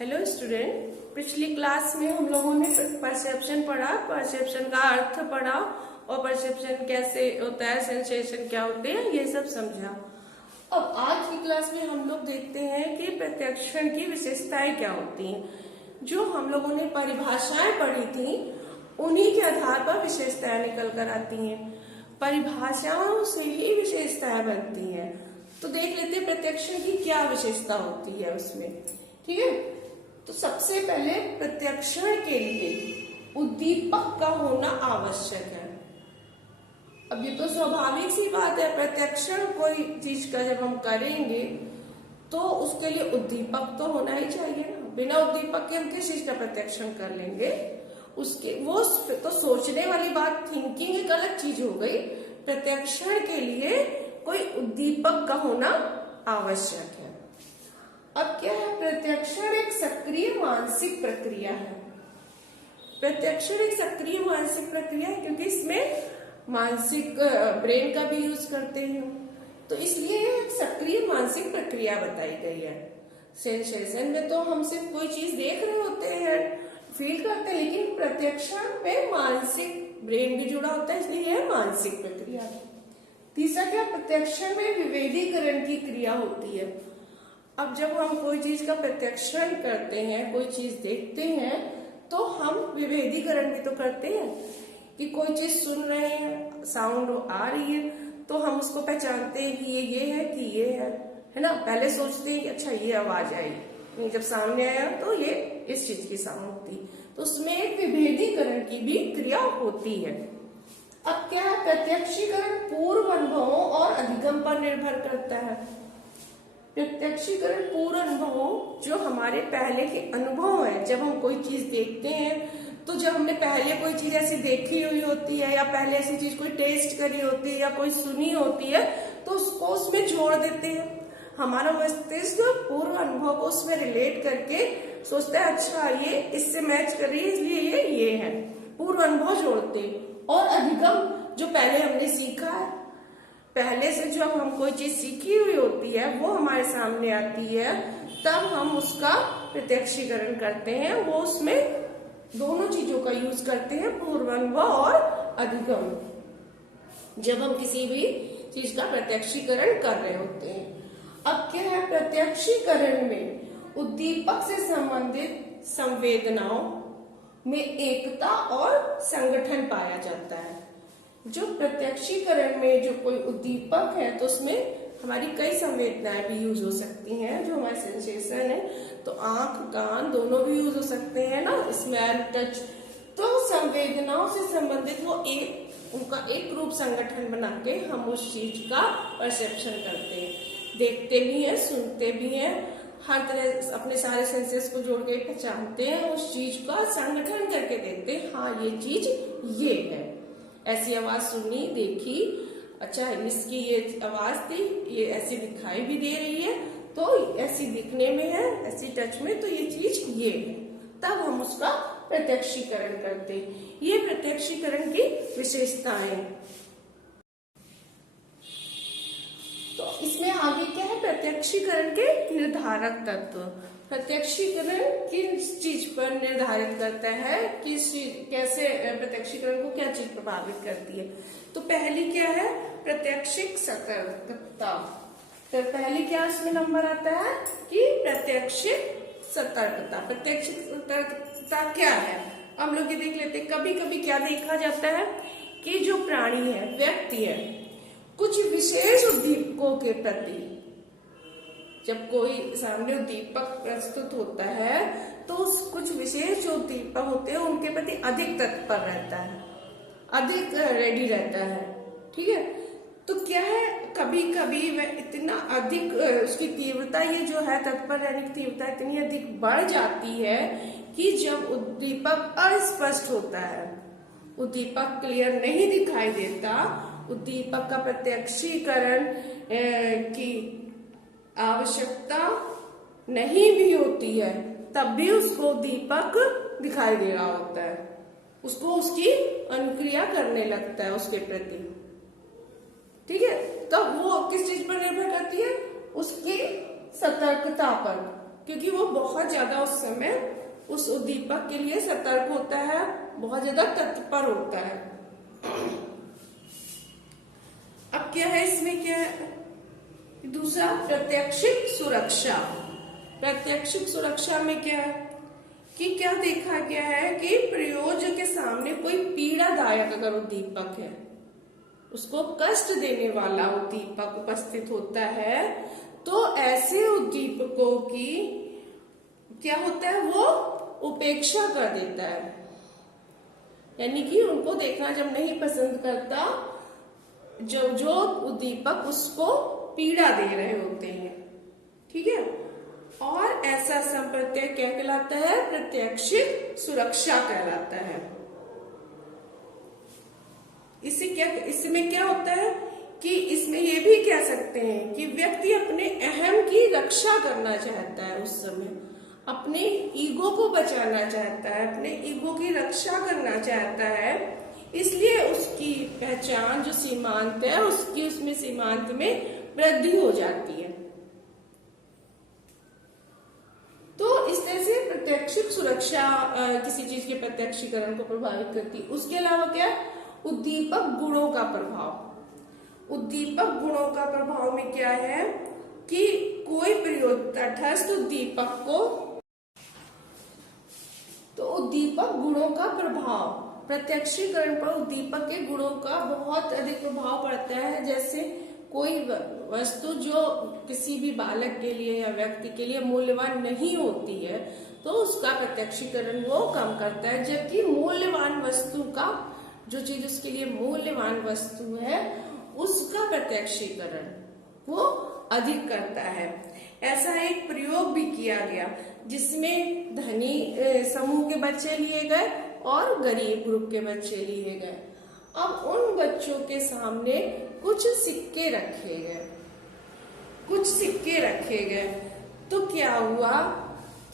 Hello student, पिछली class में हम लोगों ने परसेप्शन पढ़ा, परसेप्शन का अर्थ पढ़ा और परसेप्शन कैसे होता है, सेंसेशन क्या होते हैं, ये सब समझा। अब आज की क्लास में हम लोग देखते हैं कि प्रत्यक्षण की विशेषताएं क्या होती हैं। जो हम लोगों ने परिभाषाएं पढ़ी थी उन्हीं के आधार पर विशेषताएं निकल कर आती हैं। परिभाषाओं से ही विशेषताएं बनती हैं। तो देख लेते हैं प्रत्यक्षण की क्या विशेषता होती है उसमें। ठीक है, तो सबसे पहले प्रत्यक्षण के लिए उद्दीपक का होना आवश्यक है। अब ये तो स्वाभाविक सी बात है, प्रत्यक्षण कोई चीज का जब हम करेंगे तो उसके लिए उद्दीपक तो होना ही चाहिए ना। बिना उद्दीपक के हम किस चीज का प्रत्यक्षण कर लेंगे? उसके वो तो सोचने वाली बात, थिंकिंग एक अलग चीज हो गई। प्रत्यक्षण के लिए कोई उद्दीपक का होना आवश्यक है। अब क्या है, प्रत्यक्षण एक सक्रिय मानसिक प्रक्रिया है। प्रत्यक्षण एक सक्रिय मानसिक प्रक्रिया है क्योंकि इसमें मानसिक ब्रेन का भी यूज करते हैं, तो इसलिए एक सक्रिय मानसिक प्रक्रिया बताई गई है। सेंसेशन में तो हम सिर्फ कोई चीज देख रहे होते हैं, फील करते हैं, लेकिन प्रत्यक्षण में मानसिक ब्रेन भी जुड़ा होता है, इसलिए यह मानसिक प्रक्रिया है। तीसरा क्या, प्रत्यक्षण में विभेदीकरण की क्रिया होती है। अब जब हम कोई चीज का प्रत्यक्षण करते हैं, कोई चीज देखते हैं, तो हम विभेदीकरण भी तो करते हैं कि कोई चीज सुन रहे हैं, साउंड आ रही है, तो हम उसको पहचानते हैं कि ये है कि ये है ना। पहले सोचते हैं कि अच्छा ये आवाज आई, नहीं जब सामने आया तो ये इस चीज की साउंड थी, तो उसमें एक विभेदीकरण की भी क्रिया होती है। अब क्या है, प्रत्यक्षीकरण पूर्व अनुभवों और अधिगम पर निर्भर करता है। प्रत्यक्षीकरण पूर्व अनुभवों, जो हमारे पहले के अनुभव है, जब हम कोई चीज देखते हैं तो जब हमने पहले कोई चीज ऐसी देखी हुई होती है या पहले ऐसी चीज कोई टेस्ट करी होती है या कोई सुनी होती है, तो उसको उसमें जोड़ देते हैं। हमारा मस्तिष्क पूर्व अनुभव को उसमें रिलेट करके सोचता है अच्छा ये इससे मैच कर रही है इसलिए ये है, पूर्व अनुभव जोड़ते हैं। और अधिगम, जो पहले हमने सीखा है, पहले से जो हम कोई चीज सीखी हुई होती है वो हमारे सामने आती है, तब हम उसका प्रत्यक्षीकरण करते हैं। वो उसमें दोनों चीजों का यूज करते हैं, पूर्वानुभव और अधिगम, जब हम किसी भी चीज का प्रत्यक्षीकरण कर रहे होते हैं। अब क्या है, प्रत्यक्षीकरण में उद्दीपक से संबंधित संवेदनाओं में एकता और संगठन पाया जाता है। जो प्रत्यक्षीकरण में जो कोई उद्दीपक है तो उसमें हमारी कई संवेदनाएं भी यूज हो सकती हैं। जो हमारे सेंसेशन है, तो आंख कान दोनों भी यूज हो सकते हैं ना, स्मेल टच। तो संवेदनाओं से संबंधित वो उनका एक रूप संगठन बना के हम उस चीज का परसेप्शन करते हैं, देखते भी हैं, सुनते भी हैं, हर तरह अपने सारे सेंसेस को जोड़ के पहचानते हैं, उस चीज का संगठन करके देखते हैं हाँ ये चीज ये है। ऐसी आवाज सुनी, देखी, अच्छा इसकी ये आवाज थी, ये ऐसी दिखाई भी दे रही है, तो ऐसी दिखने में है, ऐसी टच में, तो ये चीज ये है, तब हम उसका प्रत्यक्षीकरण करते हैं। ये प्रत्यक्षीकरण की विशेषताएं। तो इसमें आगे क्या है, प्रत्यक्षीकरण के निर्धारक तत्व। प्रत्यक्षीकरण किस चीज पर निर्धारित करता है, किस चीज कैसे प्रत्यक्षीकरण को क्या चीज प्रभावित करती है। तो पहली क्या है, प्रत्यक्षिक सतर्कता। तो पहली क्या इसमें नंबर आता है कि प्रत्यक्षिक सतर्कता। प्रत्यक्षिक सतर्कता क्या है, हम लोग ये देख लेते हैं। कभी कभी क्या देखा जाता है कि जो प्राणी है, व्यक्ति है, कुछ विशेष उद्दीपकों के प्रति, जब कोई सामने उद्दीपक प्रस्तुत होता है तो कुछ विशेष जो उद्दीपक होते हैं उनके प्रति अधिक तत्पर रहता है, अधिक रेडी रहता है। ठीक है, तो क्या है, कभी कभी वह इतना अधिक उसकी तीव्रता, ये जो है तत्पर रहने की तीव्रता इतनी अधिक बढ़ जाती है कि जब उद्दीपक अस्पष्ट होता है, उद्दीपक क्लियर नहीं दिखाई देता, उद्दीपक का प्रत्यक्षीकरण की आवश्यकता नहीं भी होती है, तब भी उसको दीपक दिखाई दे रहा होता है, उसको उसकी अनुक्रिया करने लगता है उसके प्रति। ठीक है, तो वो किस चीज पर निर्भर करती है, उसकी सतर्कता पर, क्योंकि वो बहुत ज्यादा उस समय उस उद्दीपक के लिए सतर्क होता है, बहुत ज्यादा तत्पर होता है। अब क्या है इसमें, क्या है दूसरा, प्रत्यक्षिक सुरक्षा। प्रत्यक्षिक सुरक्षा में क्या है कि क्या देखा गया है कि प्रयोज्य के सामने कोई पीड़ादायक अगर उद्दीपक है, उसको कष्ट देने वाला उद्दीपक उपस्थित होता है, तो ऐसे उद्दीपकों की क्या होता है, वो उपेक्षा कर देता है, यानी कि उनको देखना जब नहीं पसंद करता, जो उद्दीपक उसको पीड़ा दे रहे होते हैं, ठीक है। और ऐसा संप्रत्यय क्या कहलाता है, प्रत्यक्षिक सुरक्षा कहलाता है। इसमें क्या होता है कि इसमें ये भी कह सकते हैं कि व्यक्ति अपने अहम की रक्षा करना चाहता है, उस समय अपने ईगो को बचाना चाहता है, अपने ईगो की रक्षा करना चाहता है, इसलिए उसकी पहचान जो सीमांत है उसकी उसमें सीमांत में वृद्धि हो जाती है। तो इस तरह से प्रत्यक्षिक सुरक्षा किसी चीज के प्रत्यक्षीकरण को प्रभावित करती है। उसके अलावा क्या, उद्दीपक गुणों का प्रभाव। उद्दीपक गुणों का प्रभाव में क्या है कि कोई प्रयोग तटस्थ उद्दीपक को, तो उद्दीपक गुणों का प्रभाव, प्रत्यक्षीकरण पर उद्दीपक के गुणों का बहुत अधिक प्रभाव पड़ता है। जैसे कोई वस्तु जो किसी भी बालक के लिए या व्यक्ति के लिए मूल्यवान नहीं होती है, तो उसका प्रत्यक्षीकरण वो कम करता है, जबकि मूल्यवान वस्तु का, जो चीज उसके लिए मूल्यवान वस्तु है, उसका प्रत्यक्षीकरण वो अधिक करता है। ऐसा एक प्रयोग भी किया गया जिसमें धनी समूह के बच्चे लिए गए और गरीब ग्रुप के बच्चे लिए गए। अब उन बच्चों के सामने कुछ सिक्के रखे गए, कुछ सिक्के रखे गए, तो क्या हुआ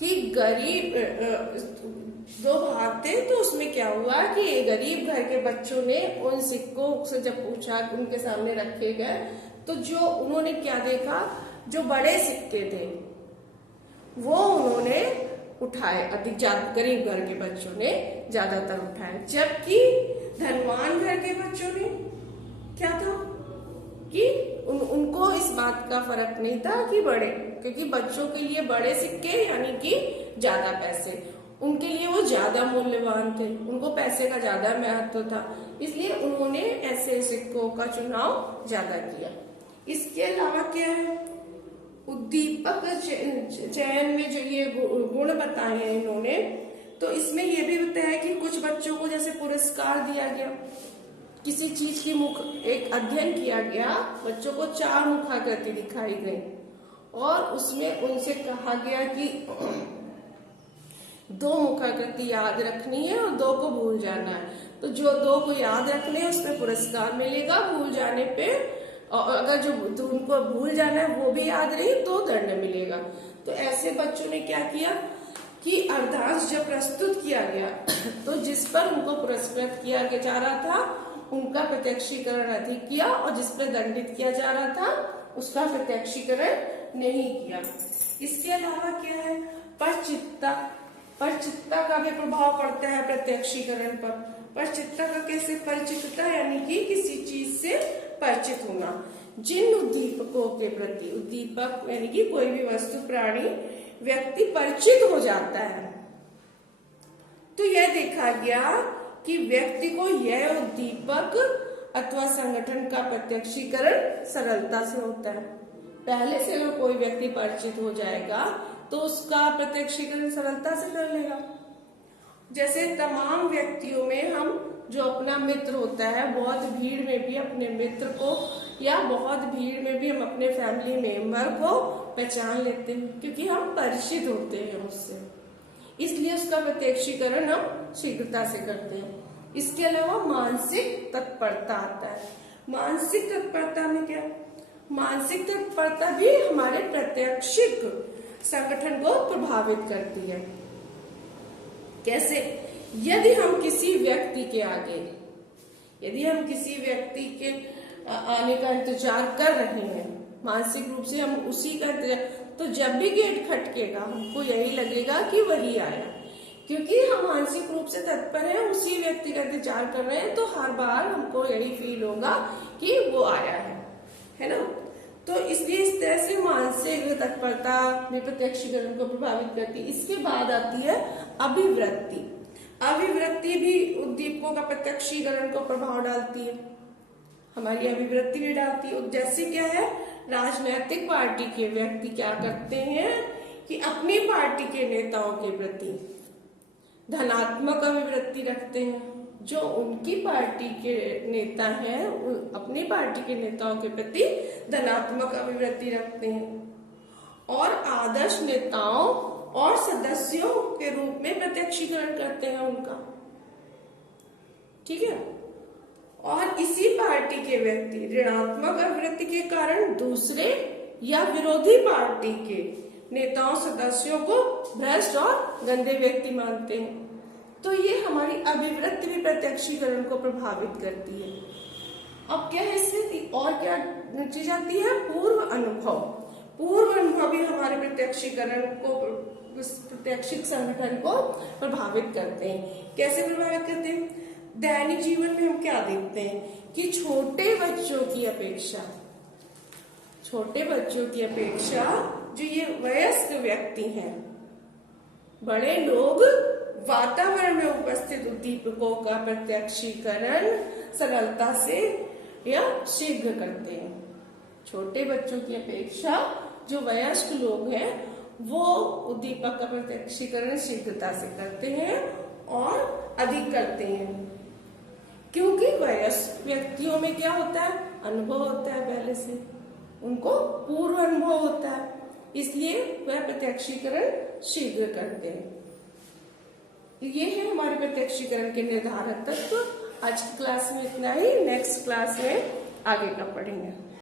कि गरीब दो भाग थे, तो उसमें क्या हुआ कि गरीब घर के बच्चों ने उन सिक्कों से जब पूछा, उनके सामने रखे गए, तो जो उन्होंने क्या देखा, जो बड़े सिक्के थे वो उन्होंने उठाए, अधिक गरीब घर के बच्चों ने ज्यादातर उठाए, जबकि धनवान घर के बच्चों ने क्या था कि उनको इस बात का फर्क नहीं था कि बड़े, क्योंकि बच्चों के लिए बड़े सिक्के यानी कि ज्यादा पैसे, उनके लिए वो ज्यादा मूल्यवान थे, उनको पैसे का ज्यादा महत्व था, इसलिए उन्होंने ऐसे सिक्कों का चुनाव ज्यादा किया। इसके अलावा क्या है, उद्दीपक चयन में जो ये गुण बताए हैं इन्होंने, तो इसमें ये भी बताया है कि कुछ बच्चों को जैसे पुरस्कार दिया गया, किसी चीज की एक अध्ययन किया गया, बच्चों को 4 मुखाकृति दिखाई गई और उसमें उनसे कहा गया कि 2 मुखाकृति याद रखनी है और 2 को भूल जाना है। तो जो 2 को याद रखने हैं उसमें पुरस्कार मिलेगा, भूल जाने पे, और अगर जो उनको भूल जाना है वो भी याद रही तो दंड मिलेगा। तो ऐसे बच्चों ने क्या किया कि अर्धांश जब प्रस्तुत किया गया तो जिस पर उनको पुरस्कृत किया जा रहा था उनका प्रत्यक्षीकरण अधिक किया, और जिस पर दंडित किया जा रहा था उसका प्रत्यक्षीकरण नहीं किया। इसके अलावा क्या है, परचित्ता। परचित्ता का भी प्रभाव पड़ता है प्रत्यक्षीकरण पर। परचित्ता का कैसे, परिचितता यानी कि किसी चीज से परिचित होना, जिन उद्दीपकों के प्रति, उद्दीपक यानी कि कोई भी वस्तु, प्राणी, व्यक्ति परिचित हो जाता है, तो यह देखा गया कि व्यक्ति को यह उद्दीपक अथवा संगठन का प्रत्यक्षीकरण सरलता से होता है। पहले से अगर कोई व्यक्ति परिचित हो जाएगा तो उसका प्रत्यक्षीकरण सरलता से कर लेगा। जैसे तमाम व्यक्तियों में हम जो अपना मित्र होता है, बहुत भीड़ में भी अपने मित्र को या बहुत भीड़ में भी हम अपने फैमिली मेंबर को पहचान लेते हैं, क्योंकि हम परिचित होते हैं उससे, इसलिए उसका प्रत्यक्षीकरण हम शीघ्रता से करते हैं। इसके अलावा मानसिक तत्परता आता है। मानसिक तत्परता में क्या, मानसिक तत्परता भी हमारे प्रत्यक्षिक संगठन को प्रभावित करती है। कैसे, यदि हम किसी व्यक्ति के आगे, यदि हम किसी व्यक्ति के आने का इंतजार कर रहे हैं, मानसिक रूप से हम उसी का इंतजार, तो जब भी गेट खटकेगा हमको यही लगेगा कि वही आया, क्योंकि हम मानसिक रूप से तत्पर हैं, उसी व्यक्ति का इंतजार कर रहे हैं, तो हर बार हमको यही फील होगा कि वो आया है ना। तो इसलिए इस तरह से मानसिक तत्परता में प्रत्यक्षीकरण को प्रभावित करती है। इसके बाद आती है अभिवृत्ति। अभिवृत्ति भी उद्दीपकों का प्रत्यक्षीकरण को प्रभाव डालती है, हमारी अभिवृत्ति भी डालती है। जैसे क्या है, राजनीतिक पार्टी के व्यक्ति क्या करते हैं कि अपनी पार्टी के नेताओं के प्रति धनात्मक अभिवृत्ति रखते हैं। जो उनकी पार्टी के नेता हैं अपनी पार्टी के नेताओं के प्रति धनात्मक अभिवृत्ति रखते हैं और आदर्श नेताओं और सदस्यों के रूप में प्रत्यक्षीकरण करते हैं उनका, ठीक है। और इसी पार्टी के व्यक्ति ऋणात्मक अभिवृत्ति के कारण दूसरे या विरोधी पार्टी के नेताओं सदस्यों को भ्रष्ट और गंदे व्यक्ति मानते हैं। तो ये हमारी अभिवृत्ति भी प्रत्यक्षीकरण को प्रभावित करती है। अब क्या है इसमें और क्या चीज आती है, पूर्व अनुभव। पूर्व अनुभव भी हमारे प्रत्यक्षीकरण को, प्रत्यक्षिक संगठन को प्रभावित करते हैं। कैसे प्रभावित करते हैं? दैनिक जीवन में हम क्या देखते हैं कि छोटे बच्चों की अपेक्षा जो ये वयस्क व्यक्ति हैं, बड़े लोग वातावरण में उपस्थित उद्दीपकों का प्रत्यक्षीकरण सरलता से या शीघ्र करते हैं। छोटे बच्चों की अपेक्षा जो वयस्क लोग हैं वो उद्दीपक का प्रत्यक्षीकरण शीघ्रता से करते हैं और अधिक करते हैं, क्योंकि वयस्क व्यक्तियों में क्या होता है, अनुभव होता है, पहले से उनको पूर्व अनुभव होता है, इसलिए वह प्रत्यक्षीकरण शीघ्र करते हैं। ये है हमारे प्रत्यक्षीकरण के निर्धारक तत्व। आज की क्लास में इतना ही, नेक्स्ट क्लास में आगे का पढ़ेंगे।